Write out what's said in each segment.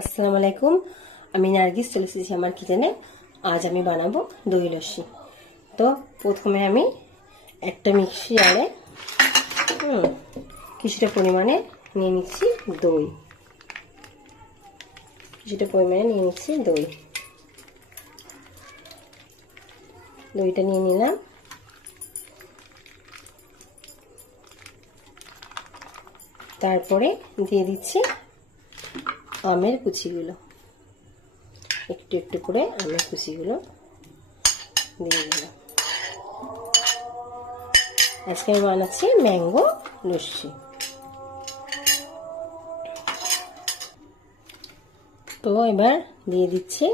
আসসালামু আলাইকুম। আমি নার্গিস, চলে এসেছি আমার কিচেনে। আজ আমি বানাবো দই লস্যি। তো প্রথমে আমি একটা মিক্সি জারে কিছুটা পরিমাণে নিয়ে নিচ্ছি দই। দইটা নিয়ে নিলাম। তারপরে দিয়ে দিচ্ছি আমের কুচিগুলো, একটু একটু করে আমের কুচিগুলো দিয়ে দিলাম। আজকে আমি বানাচ্ছি ম্যাঙ্গো লস্যি। তো এবার দিয়ে দিচ্ছি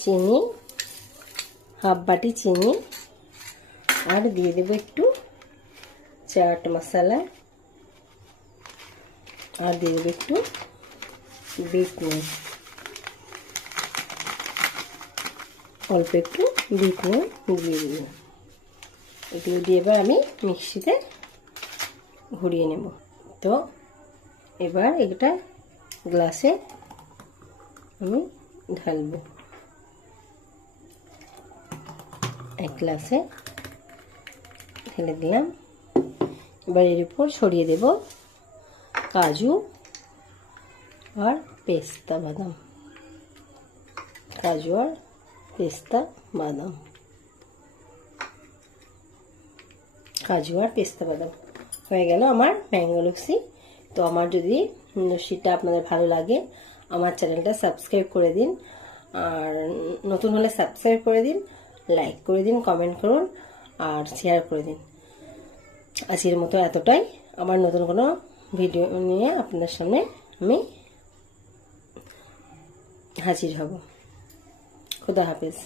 চিনি, হাফ বাটি চিনি, আর দিয়ে দেবো একটু চাট মশলা, আর দিয়ে দেবো একটু বিট নুন, অল্প একটু বিট নুন দিয়ে দিলাম। এগুলো দিয়ে এবার আমি মিক্সিতে ঘুরিয়ে নেব। তো এবার এটা গ্লাসে আমি ঢালবো। এক গ্লাসে ঢেলে দিলাম। এবার এর উপর ছড়িয়ে দেব কাজু আর পেস্তা বাদাম, হয়ে গেল আমার ম্যাঙ্গো লস্যি। তো আমার যদি লস্যিটা আপনাদের ভালো লাগে, আমার চ্যানেলটা সাবস্ক্রাইব করে দিন, আর নতুন হলে সাবস্ক্রাইব করে দিন, লাইক করে দিন, কমেন্ট করুন আর শেয়ার করে দিন। আজকের মতো এতটাই। আবার নতুন কোনো ভিডিও নিয়ে আপনার সামনে আমি হাজির হব। খুদা হাফেজ।